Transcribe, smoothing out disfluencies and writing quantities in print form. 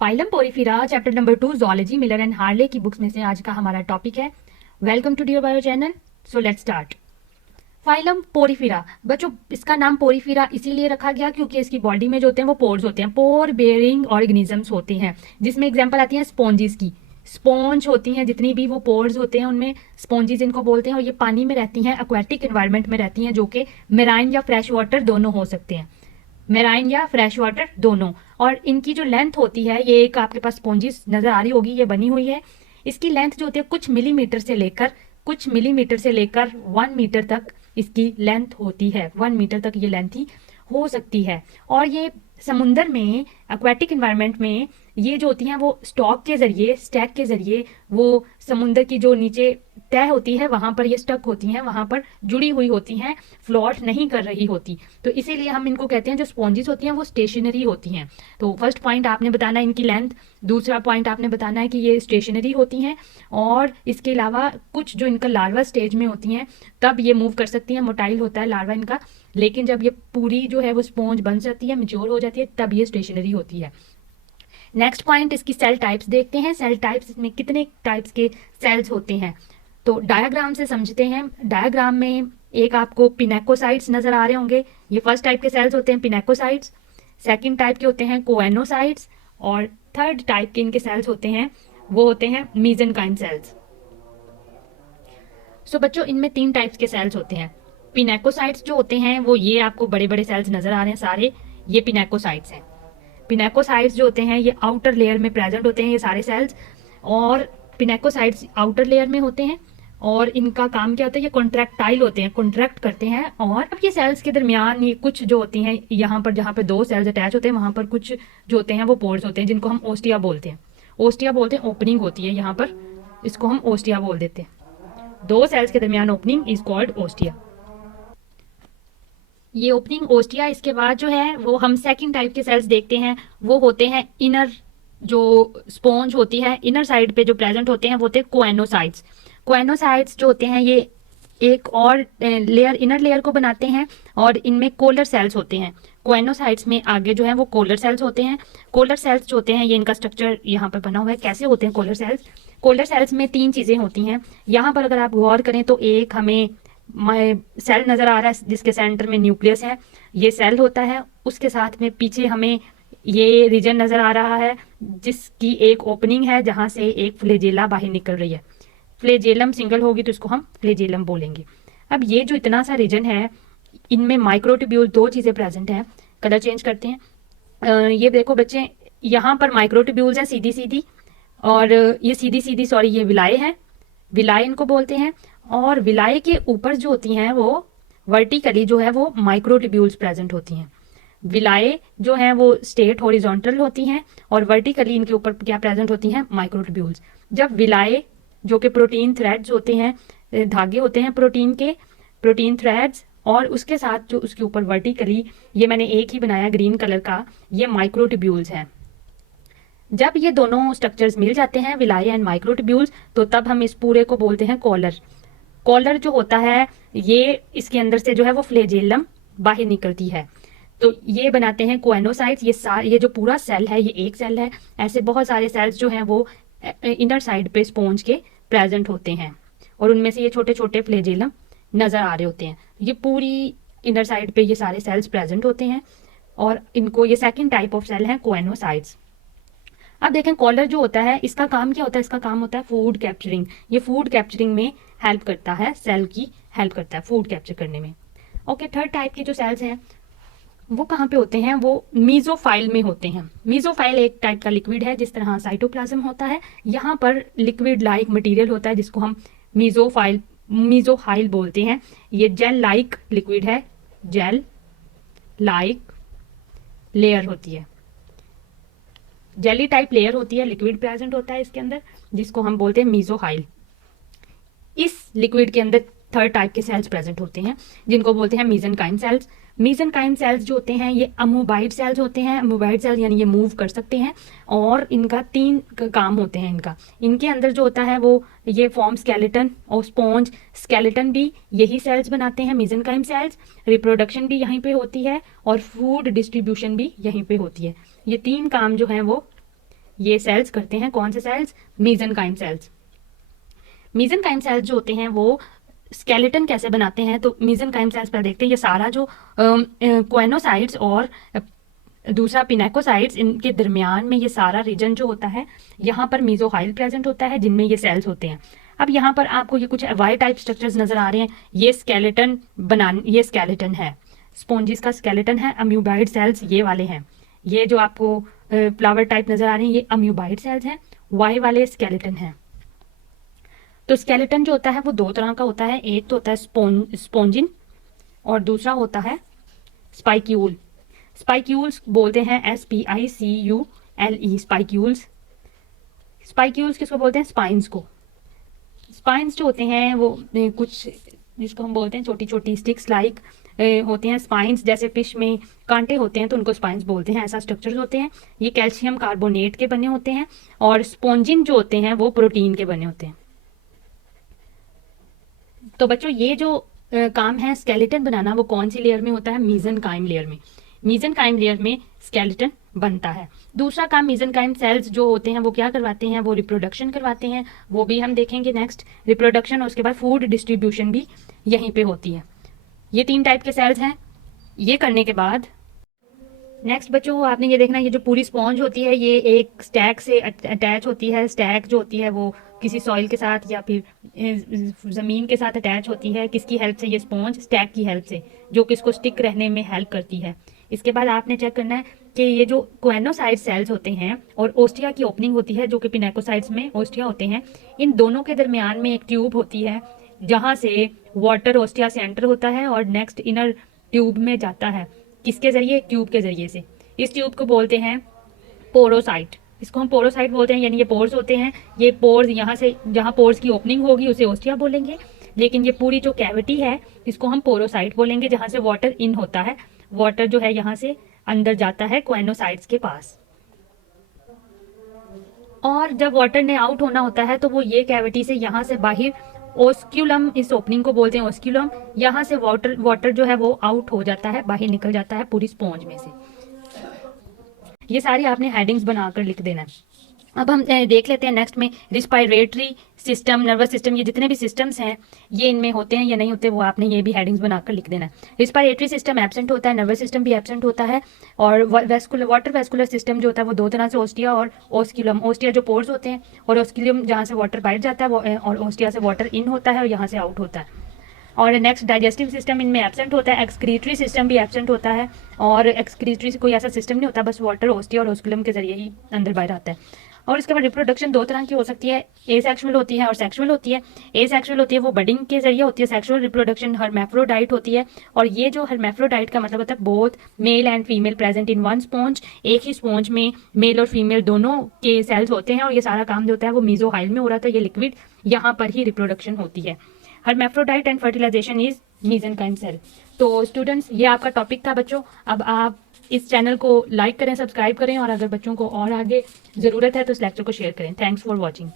Phylum porifera chapter number 2 zoology Miller and Harley की books में से आज का हमारा टॉपिक है। Welcome to dear bio channel. So let's start. Phylum porifera बच्चों, इसका नाम पोरीफेरा इसीलिए रखा गया क्योंकि इसकी बॉडी में जो होते हैं वो पोर्स होते हैं, पोर बेयरिंग ऑर्गेनिजम्स होते हैं, जिसमें एग्जांपल आती है स्पॉन्जिस की। स्पॉन्ज होती हैं जितनी भी वो पोर्स होते हैं उनमें स्पॉन्जिस इनको बोलते हैं, और ये पानी में रहती हैं, एक्वेटिक एनवायरनमेंट में रहती हैं, जो कि मेराइन या फ्रेश वाटर दोनों हो सकते हैं, मेराइन या फ्रेश वाटर दोनों। और इनकी जो लेंथ होती है, ये एक आपके पास स्पॉन्जिस नजर आ रही होगी, ये बनी हुई है। इसकी लेंथ जो होती है कुछ मिलीमीटर से लेकर 1 मीटर तक इसकी लेंथ होती है। 1 मीटर तक ये लेंथ ही हो सकती है। और ये समुंदर में एक्वेटिक एनवायरनमेंट में ये जो होती हैं वो स्टैक के जरिए वो समुंदर की जो नीचे तय होती है वहां पर ये स्टक होती हैं, वहां पर जुड़ी हुई होती हैं, फ्लोट नहीं कर रही होती। तो इसीलिए हम इनको कहते हैं जो स्पॉन्जिस होती हैं वो स्टेशनरी होती हैं। तो फर्स्ट पॉइंट आपने बताना है इनकी लेंथ, दूसरा पॉइंट आपने बताना है कि ये स्टेशनरी होती हैं, और इसके अलावा कुछ जो इनका लार्वा स्टेज में होती हैं तब ये मूव कर सकती हैं, मोटाइल होता है लार्वा इनका, लेकिन जब ये पूरी जो है वो स्पॉन्ज बन जाती है, मैच्योर हो जाती है, तब ये स्टेशनरी होती है। नेक्स्ट पॉइंट, इसकी सेल टाइप्स देखते हैं। सेल टाइप्स में कितने टाइप्स के सेल्स होते हैं तो डायग्राम से समझते हैं। डायग्राम में एक आपको पिनेकोसाइट्स नजर आ रहे होंगे, ये फर्स्ट टाइप के सेल्स होते हैं पिनेकोसाइट्स। सेकंड टाइप के होते हैं कोएनोसाइट्स, और थर्ड टाइप के इनके सेल्स होते हैं वो होते हैं मीसेनकाइम सेल्स। सो बच्चों, इनमें 3 टाइप्स के सेल्स होते हैं। पिनेकोसाइट्स जो होते हैं वो ये आपको बड़े बड़े सेल्स नजर आ रहे हैं सारे, ये पिनेकोसाइट्स हैं। पिनेकोसाइट्स जो होते हैं ये आउटर लेयर में प्रेजेंट होते हैं ये सारे सेल्स, और पिनेकोसाइट्स आउटर लेयर में होते हैं, और इनका काम क्या होता है, ये कॉन्ट्रैक्टाइल होते हैं, कॉन्ट्रैक्ट करते हैं। और अब ये सेल्स के दरमियान ये कुछ जो होती हैं, यहाँ पर जहाँ पे 2 सेल्स अटैच होते हैं वहां पर कुछ जो होते हैं वो पोर्स होते हैं, जिनको हम ओस्टिया बोलते हैं। ओस्टिया बोलते हैं, ओपनिंग होती है यहाँ पर, इसको हम ओस्टिया बोल देते हैं। 2 सेल्स के दरमियान ओपनिंग इज कॉल्ड ओस्टिया। ये ओपनिंग ओस्टिया, इसके बाद जो है वो हम सेकंड टाइप के सेल्स देखते हैं, वो होते हैं इनर, जो स्पॉन्ज होती है इनर साइड पे जो प्रेजेंट होते हैं वो होते हैं कोएनोसाइट्स। कोएनोसाइट्स जो होते हैं ये एक और लेयर, इनर लेयर को बनाते हैं, और इनमें कोलर सेल्स होते हैं। कोएनोसाइट्स में आगे जो है वो कोलर सेल्स होते हैं। कोलर सेल्स जो होते हैं ये इनका स्ट्रक्चर यहाँ पर बना हुआ है। कैसे होते हैं कोलर सेल्स? कोलर सेल्स में 3 चीजें होती हैं। यहाँ पर अगर आप गौर करें तो एक हमें सेल नजर आ रहा है जिसके सेंटर में न्यूक्लियस है, ये सेल होता है। उसके साथ में पीछे हमें ये रीजन नजर आ रहा है जिसकी एक ओपनिंग है जहां से एक फ्लेजेला बाहर निकल रही है। फ्लेजेलम सिंगल होगी तो इसको हम फ्लेजेलम बोलेंगे। अब ये जो इतना सा रीजन है, इनमें माइक्रोट्यूब्यूल 2 चीजें प्रेजेंट हैं। कलर चेंज करते हैं। ये देखो बच्चे, यहाँ पर माइक्रोट्यूब्यूल्स है सीधी सीधी, और ये सीधी सीधी सॉरी ये विलाए हैं, विलाए इनको बोलते हैं। और विलाए के ऊपर जो होती हैं वो वर्टिकली जो है वो माइक्रोट्यूब्यूल्स प्रेजेंट होती हैं। विलाए जो हैं वो स्टेट हॉरिजॉन्टल होती हैं, और वर्टिकली इनके ऊपर क्या प्रेजेंट होती हैं, माइक्रोट्यूब्यूल्स। जब विलाए जो कि प्रोटीन थ्रेड्स होते हैं, धागे होते हैं प्रोटीन के, प्रोटीन थ्रेड्स, और उसके साथ जो उसके ऊपर वर्टिकली, ये मैंने एक ही बनाया ग्रीन कलर का, ये माइक्रोट्यूब्यूल्स हैं। जब ये दोनों स्ट्रक्चर्स मिल जाते हैं, विलाए एंड माइक्रोट्यूब्यूल्स, तो तब हम इस पूरे को बोलते हैं कॉलर। कॉलर जो होता है ये इसके अंदर से जो है वो फ्लेजेलम बाहर निकलती है, तो ये बनाते हैं कोएनोसाइट्स। ये जो पूरा सेल है ये एक सेल है। ऐसे बहुत सारे सेल्स जो हैं वो इनर साइड पे स्पॉन्ज के प्रेजेंट होते हैं, और उनमें से ये छोटे छोटे फ्लेजेलम नजर आ रहे होते हैं। ये पूरी इनर साइड पे ये सारे सेल्स प्रेजेंट होते हैं, और इनको ये सेकंड टाइप ऑफ सेल है कोएनोसाइट्स। अब देखें कॉलर जो होता है इसका काम क्या होता है, इसका काम होता है फूड कैप्चरिंग। ये फूड कैप्चरिंग में हेल्प करता है, सेल की हेल्प करता है फूड कैप्चर करने में। ओके, थर्ड टाइप के जो सेल्स हैं वो कहाँ पे होते हैं, वो मीजोफाइल में होते हैं। मीजोफाइल एक टाइप का लिक्विड है, जिस तरह साइटोप्लाज्म होता है, यहाँ पर लिक्विड लाइक मटेरियल होता है जिसको हम मीजोफाइल बोलते हैं। ये जेल लाइक लिक्विड है, जेल लाइक लेयर होती है, जेली टाइप लेयर होती है, लिक्विड प्रेजेंट होता है इसके अंदर, जिसको हम बोलते हैं मीजोफाइल। इस लिक्विड के अंदर थर्ड टाइप के सेल्स प्रेजेंट होते हैं जिनको बोलते हैं मीसेनकाइम सेल्स। मीसेनकाइम सेल्स जो होते हैं ये अमोबाइड सेल्स होते हैं। अमोबाइड सेल्स यानी ये मूव कर सकते हैं, और इनका 3 काम होते हैं इनका। इनके अंदर जो होता है वो ये फॉर्म स्केलेटन और स्पॉन्ज। स्केलेटन भी यही सेल्स बनाते हैं, मीसेनकाइम सेल्स। रिप्रोडक्शन भी यहीं पे होती है, और फूड डिस्ट्रीब्यूशन भी यहीं पे होती है। ये 3 काम जो है वो ये सेल्स करते हैं कौन से sales? Mesenchyme sales. Mesenchyme sales जो होते हैं वो स्केलेटन कैसे बनाते हैं? तो मीजनकाइम सेल्स पर देखते हैं, ये सारा जो क्वेनोसाइट्स और दूसरा पिनेकोसाइट्स, इनके दरमियान में ये सारा रीजन जो होता है, यहाँ पर मीजोहाइल प्रेजेंट होता है जिनमें ये सेल्स होते हैं। अब यहाँ पर आपको ये कुछ वाई टाइप स्ट्रक्चर्स नजर आ रहे हैं, ये स्केलेटन है, स्पोंजिस का स्केलेटन है। अम्यूबाइड सेल्स ये वाले हैं, ये जो आपको फ्लावर टाइप नजर आ रहे हैं ये अम्यूबाइड सेल्स हैं, वाई वाले स्केलेटन हैं। तो स्केलेटन जो होता है वो दो तरह का होता है, एक तो होता है स्पोंजिन और दूसरा होता है स्पाइक्यूल। स्पाइक्यूल्स बोलते हैं SPICULE, स्पाइक्यूल्स। स्पाइक्यूल्स किसको बोलते हैं? स्पाइंस को। स्पाइंस जो होते हैं वो कुछ जिसको हम बोलते हैं छोटी छोटी स्टिक्स लाइक होते हैं। स्पाइंस जैसे फिश में कांटे होते हैं तो उनको स्पाइंस बोलते हैं, ऐसा स्ट्रक्चर्स होते हैं। ये कैल्शियम कार्बोनेट के बने होते हैं और स्पोंजिन जो होते हैं वो प्रोटीन के बने होते हैं। तो बच्चों ये जो काम है स्केलेटन बनाना वो कौन सी लेयर में होता है? मीजनकाइम लेयर में। मीजनकाइम लेयर में स्केलेटन बनता है। दूसरा काम मीजनकाइम सेल्स जो होते हैं वो क्या करवाते हैं? वो रिप्रोडक्शन करवाते हैं, वो भी हम देखेंगे नेक्स्ट। रिप्रोडक्शन और उसके बाद फूड डिस्ट्रीब्यूशन भी यहीं पे होती है। ये 3 टाइप के सेल्स हैं। ये करने के बाद नेक्स्ट बच्चों आपने ये देखना, ये जो पूरी स्पॉन्ज होती है ये एक स्टैक से अटैच होती है। स्टैक जो होती है वो किसी सॉइल के साथ या फिर ज़मीन के साथ अटैच होती है। किसकी हेल्प से? ये स्पॉन्ज स्टैक की हेल्प से, जो कि इसको स्टिक रहने में हेल्प करती है। इसके बाद आपने चेक करना है कि ये जो क्वेनोसाइट सेल्स होते हैं और ओस्टिया की ओपनिंग होती है, जो कि पिनेकोसाइट्स में ओस्टिया होते हैं, इन दोनों के दरमियान में एक ट्यूब होती है जहाँ से वाटर ओस्टिया से एंटर होता है और नेक्स्ट इनर ट्यूब में जाता है। किसके जरिए? ट्यूब के जरिए से। इस ट्यूब को बोलते हैं पोरोसाइट। इसको हम पोरोसाइट बोलते हैं, यानी ये पोर्स होते हैं। ये पोर्स यहाँ से जहाँ पोर्स की ओपनिंग होगी उसे ओस्टिया बोलेंगे, लेकिन ये पूरी जो कैविटी है इसको हम पोरोसाइट बोलेंगे, जहाँ से वाटर इन होता है। वाटर जो है यहाँ से अंदर जाता है क्वेनोसाइट्स के पास, और जब वाटर ने आउट होना होता है तो वो ये कैविटी से यहाँ से बाहर ओस्क्यूलम, इस ओपनिंग को बोलते हैं ओस्क्यूलम, यहाँ से वाटर जो है वो आउट हो जाता है, बाहर निकल जाता है पूरी स्पॉन्ज में से। ये सारी आपने हेडिंग्स बनाकर लिख देना है। अब हम देख लेते हैं नेक्स्ट में रिस्पायरेटरी सिस्टम, नर्वस सिस्टम, ये जितने भी सिस्टम्स हैं ये इनमें होते हैं या नहीं होते, वो आपने ये भी हेडिंग्स बनाकर लिख देना है। रिस्पायरेटरी सिस्टम एब्सेंट होता है, नर्वस सिस्टम भी एब्सेंट होता है, और वाटर वेस्कुलर सिस्टम जो होता है वो दो तरह से, ओस्टिया और ओस्क्यूलम। ओस्टिया जो पोर्स होते हैं और ओस्क्यूलम जहाँ से वाटर बाहर जाता है, और ओस्टिया से वाटर इन होता है और यहाँ से आउट होता है। और नेक्स्ट डाइजेस्टिव सिस्टम इनमें एब्सेंट होता है, एक्सक्रीटरी सिस्टम भी एब्सेंट होता है, और एक्सक्रीटरी से कोई ऐसा सिस्टम नहीं होता, बस वाटर ओस्टिया और ओस्क्यूलम के जरिए ही अंदर बाहर आता है। और इसके बाद रिप्रोडक्शन दो तरह की हो सकती है, एसेक्सुअल होती है और सेक्सुअल होती है। एसेक्सुअल होती है वो बडिंग के जरिए होती है, सेक्सुअल रिप्रोडक्शन हर्मैफ्रोडाइट होती है। और ये जो हर्मैफ्रोडाइट का मतलब होता है both male and female present in one sponge, एक ही स्पॉन्ज में मेल और फीमेल दोनों के सेल्स होते हैं, और ये सारा काम जो होता है वो मीजोहाइल में हो रहा था, ये लिक्विड यहाँ पर ही रिप्रोडक्शन होती है। हर्मैफ्रोडाइट एंड फर्टिलाइजेशन इज मीसेंकाइम सेल। तो स्टूडेंट्स ये आपका टॉपिक था बच्चों। अब आप इस चैनल को लाइक करें, सब्सक्राइब करें, और अगर बच्चों को और आगे ज़रूरत है तो इस लेक्चर को शेयर करें। Thanks for watching.